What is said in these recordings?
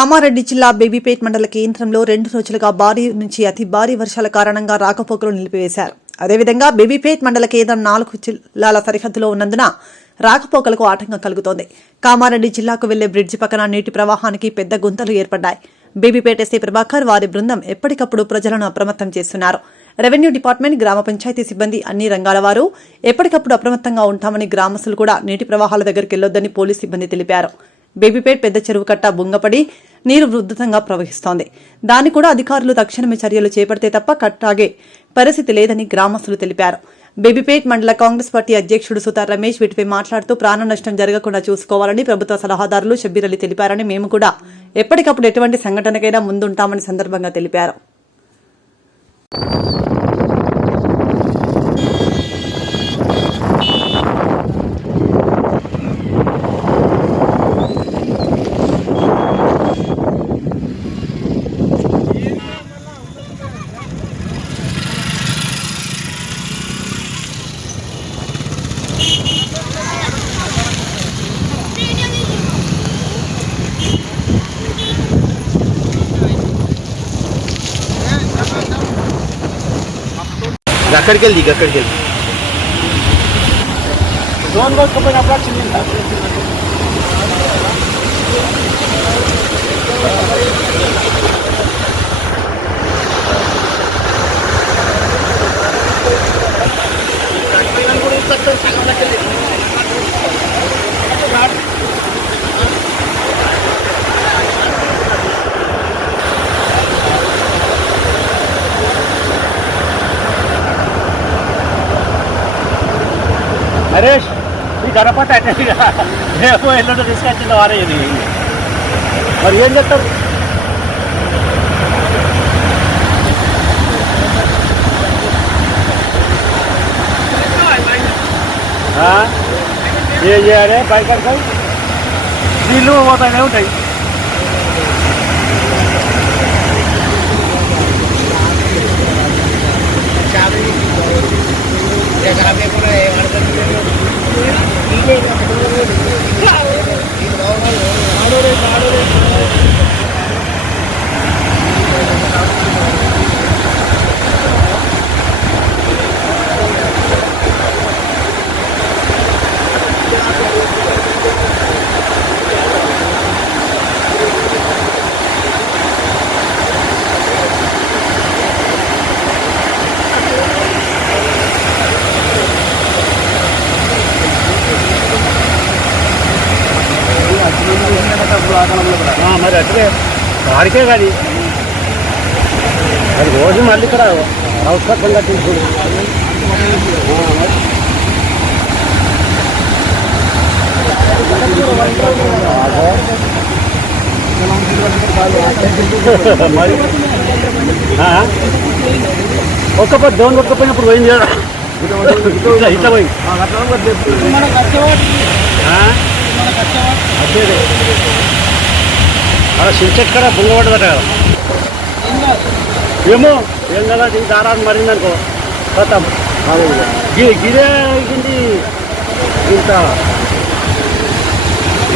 కామారెడ్డి జిల్లా బేబీపేట్ మండల కేంద్రంలో రెండు రోజులుగా భారీ నుంచి అతి భారీ వర్షాల కారణంగా రాకపోకలు నిలిపివేశారు. అదేవిధంగా బేబీపేట్ మండల కేంద్రం నాలుగు జిల్లాల సరిహద్దులో ఉన్నందున రాకపోకలకు ఆటంకం కలుగుతోంది. కామారెడ్డి జిల్లాకు వెళ్ళే బ్రిడ్జి పక్కన నీటి ప్రవాహానికి పెద్ద గుంతలు ఏర్పడ్డాయి. బేబీపేట ఎస్సీ ప్రభాకర్ వారి బృందం ఎప్పటికప్పుడు ప్రజలను అప్రమత్తం చేస్తున్నారు. రెవెన్యూ డిపార్ట్మెంట్ గ్రామ పంచాయతీ సిబ్బంది అన్ని రంగాల వారు ఎప్పటికప్పుడు అప్రమత్తంగా ఉంటామని గ్రామస్తులు కూడా నీటి ప్రవాహాల దగ్గరికి వెళ్ళొద్దని పోలీస్ సిబ్బంది తెలిపారు. బేబీపేట్ పెద్ద చెరువు కట్ట బుంగపడి నీరు ఉధృతంగా ప్రవహిస్తోంది. దాన్ని కూడా అధికారులు తక్షణమే చర్యలు చేపడితే తప్ప కట్టాగే పరిస్థితి లేదని గ్రామస్తులు తెలిపారు. బేబీపేట్ మండల కాంగ్రెస్ పార్టీ అధ్యక్షుడు సుతార్ రమేష్ వీటిపై మాట్లాడుతూ ప్రాణ నష్టం జరగకుండా చూసుకోవాలని ప్రభుత్వ సలహాదారులు షబ్బీర్ అలీ తెలిపారని మేము కూడా ఎప్పటికప్పుడు ఎటువంటి సంఘటనకైనా ముందుంటామని సందర్భంగా తెలిపారు. कर के लिए कर के लिए Thank you. ఈ గణపతి అంటే ఇక రేపు ఎల్లుండి తీసుకొచ్చింది వారే ఇది మరి ఏం చెప్తారు ఆ? ఏం చేయాలి బైక్ అడతాయి నీళ్ళు పోతానే ఉంటాయి మరి అట్లే వాడికే కాదు అది రోజు మళ్ళీ ఇక్కడ అవసరం కట్టింది చూడు మరి? ఒక్కపోతే దోన్ కొట్టుకపోయినప్పుడు పోయింది ఇట్లా ఇట్లా పోయింది? అదే. అలా సించెట్ కూడా బుంగబడ్డదట కదా. ఏమో? ఏం కదా ఈ దారాన్ని మరిందనుకో. గిరే గింది ఇంత.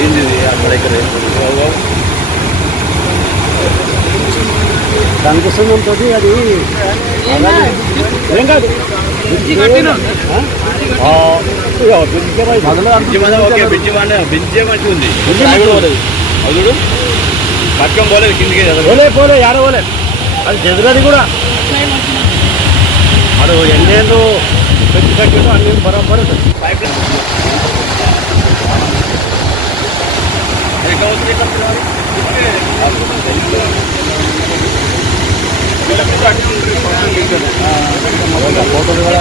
ఏంది ఇది? అక్కడ ఇక్కడ కనిపిస్తుందని తోటి అది ఏం కాదు. బిజ్జి మంచిగా ఉంది. పక్కన పోలేదు కిందికి పోలే పోలే ఆడ పోలే? అది జరగదు కూడా. వాడు ఎన్నేళ్ళు పెట్టి కట్టిందో అన్ని బరాబర్ పైప్ ఫోటోలు కూడా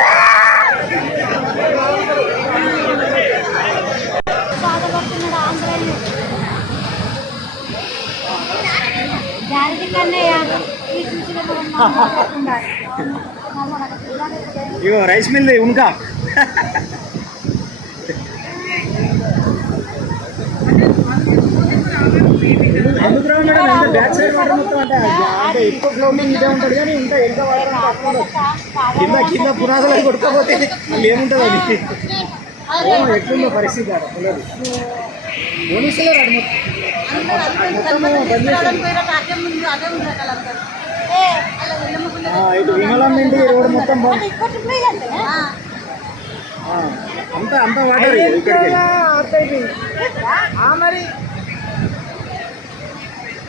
ఇగో రైస్ మిల్ ఉనకా. ఎందుకు రా మేడం ఎంత బ్యాక్ సైడ్ వాటర్ మొత్తం అంటే అంటే ఎక్కువ ఫ్లోటింగ్ ఇదే ఉంటుంది కానీ ఇంకా ఎంత వాటర్ తక్కువ ఉండదు. కింద కింద పునాదులు కొట్టుకోపోతే ఏముంటుంది అది? ఎట్లుందో పరిస్థితి తెలియదు పోలీసులే రాడు మొత్తం. ఇటు విమలం నుండి రోడ్ మొత్తం అంతా అంతా వాటర్ ఇక్కడికి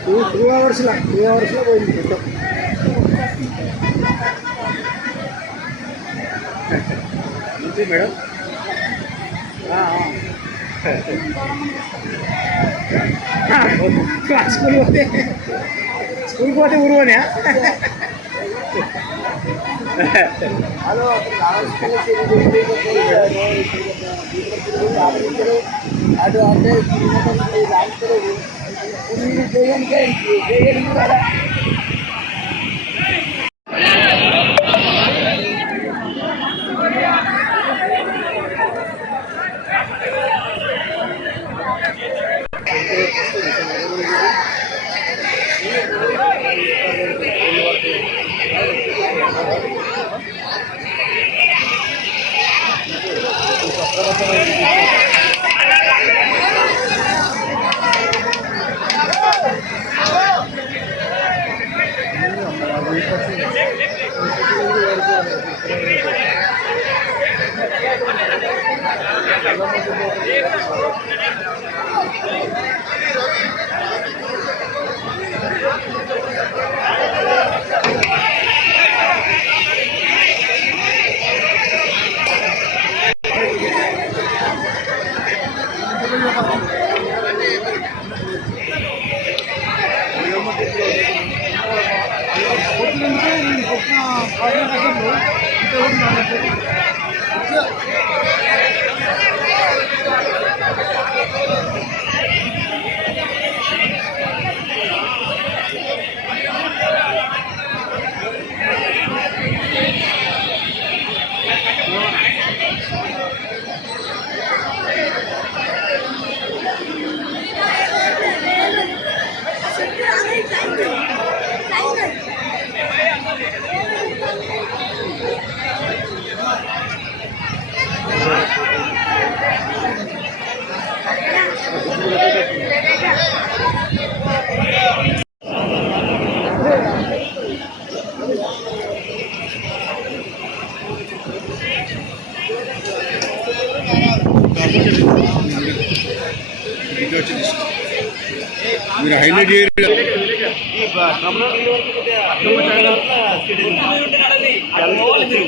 టూ టూ అవర్స్లో టూ అవర్స్లో పోయింది మొత్తం. ఉంది మేడం ఆ, ఆ. ఆ, స్కూల్ పోతే స్కూల్ పోతే ఊరువనే హలో అటు అంటే మీరు Thank you.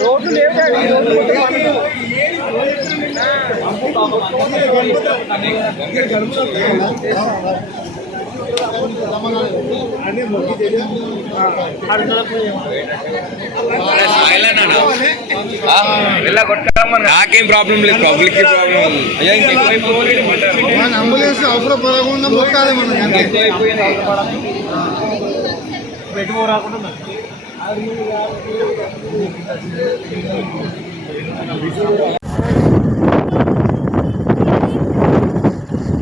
రోడ్లు లేవు డాడీ, ఈ రోడ్లు మొత్తం పని. నాకేం ప్రాబ్లం లేదు పబ్లిక్ ప్రాబ్లం అయ్యా మన అంబులెన్స్ అవసరం పడకుండా మొక్కాలి మనం అంతే.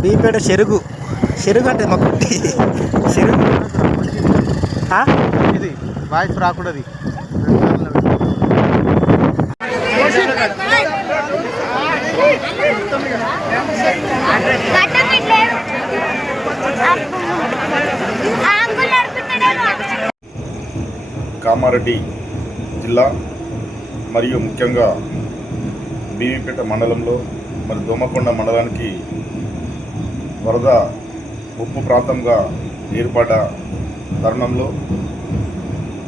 బీపేట చెరుగు చెరుగు అంటే మాకు. చెరుగు ఆ? ఇది వాయిస్ రాకూడదు. కామారెడ్డి జిల్లా మరియు ముఖ్యంగా బీవీపేట మండలంలో మరి దోమకొండ మండలానికి వరద ముప్పు ప్రాంతంగా ఏర్పడ్డ తరుణంలో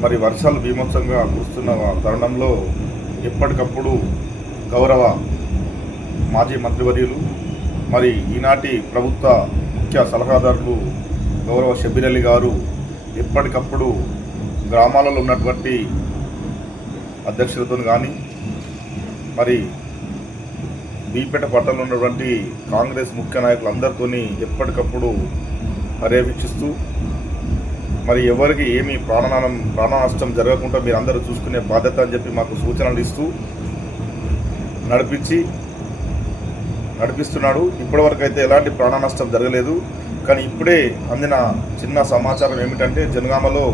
మరి వర్షాలు భీమత్సంగా కురుస్తున్న తరుణంలో ఎప్పటికప్పుడు గౌరవ మాజీ మంత్రివర్యులు మరి ఈనాటి ప్రభుత్వ ముఖ్య సలహాదారులు గౌరవ షబీర్ అలీ గారు ఎప్పటికప్పుడు గ్రామాలలో ఉన్నటువంటి అధ్యక్షులతో కానీ మరి బీపేట పట్టణంలో ఉన్నటువంటి కాంగ్రెస్ ముఖ్య నాయకులందరితోని ఎప్పటికప్పుడు పర్యవేక్షిస్తూ మరి ఎవరికి ఏమి ప్రాణనానం ప్రాణ నష్టం జరగకుండా మీరు అందరూ చూసుకునే బాధ్యత అని చెప్పి మాకు సూచనలు ఇస్తూ నడిపించి నడిపిస్తున్నాడు. ఇప్పటివరకు అయితే ఎలాంటి ప్రాణ నష్టం జరగలేదు. కానీ ఇప్పుడే అందిన చిన్న సమాచారం ఏమిటంటే జనగామలో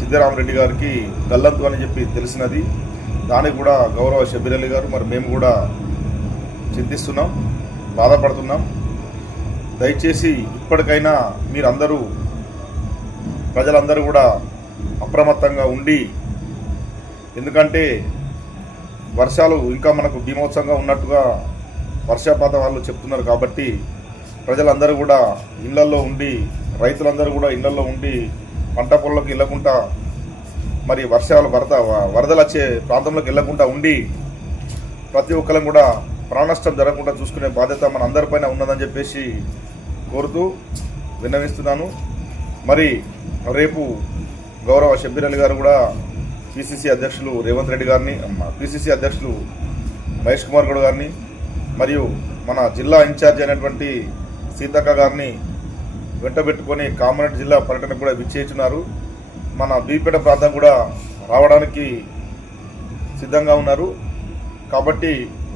సిద్ధరామరెడ్డి గారికి గల్లంతు అని చెప్పి తెలిసినది. దానికి కూడా గౌరవ షబీర్ గారు మరి మేము కూడా చింతిస్తున్నాం బాధపడుతున్నాం. దయచేసి ఇప్పటికైనా మీరందరూ ప్రజలందరూ కూడా అప్రమత్తంగా ఉండి ఎందుకంటే వర్షాలు ఇంకా మనకు భీమోత్సవంగా ఉన్నట్టుగా వర్షాపాతం వాళ్ళు చెప్తున్నారు కాబట్టి ప్రజలందరూ కూడా ఇళ్ళల్లో ఉండి రైతులందరూ కూడా ఇళ్ళల్లో ఉండి పంట పొలంలోకి వెళ్ళకుండా మరి వర్షాలు వరద వరదలు వచ్చే ప్రాంతంలోకి వెళ్ళకుండా ఉండి ప్రతి ఒక్కరం కూడా ప్రాణష్టం జరగకుండా చూసుకునే బాధ్యత మన అందరిపైన ఉన్నదని చెప్పేసి కోరుతూ విన్నవిస్తున్నాను. మరి రేపు గౌరవ షబ్బీర్ అలీ గారు కూడా పిసిసి అధ్యక్షులు రేవంత్ రెడ్డి గారిని పిసిసి అధ్యక్షులు మహేష్ కుమార్ గౌడ్ గారిని మరియు మన జిల్లా ఇన్ఛార్జ్ అయినటువంటి సీతక్క గారిని వెంటబెట్టుకొని కామారెడ్డి జిల్లా పర్యటన కూడా విచ్చేస్తున్నారు. మన బీపేట ప్రాంతం కూడా రావడానికి సిద్ధంగా ఉన్నారు. కాబట్టి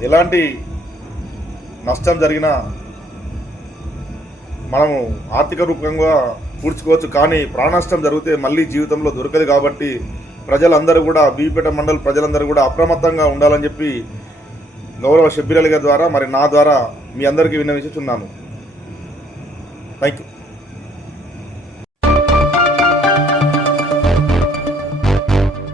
ఎలాంటి నష్టం జరిగినా మనము ఆర్థిక రూపంగా పూడ్చుకోవచ్చు కానీ ప్రాణనష్టం జరిగితే మళ్ళీ జీవితంలో దొరకదు కాబట్టి ప్రజలందరూ కూడా బీపేట మండల ప్రజలందరూ కూడా అప్రమత్తంగా ఉండాలని చెప్పి గౌరవ షబ్బీర్ గారి ద్వారా మరి నా ద్వారా మీ అందరికీ విన్నవించుతున్నాను థ్యాంక్ యూ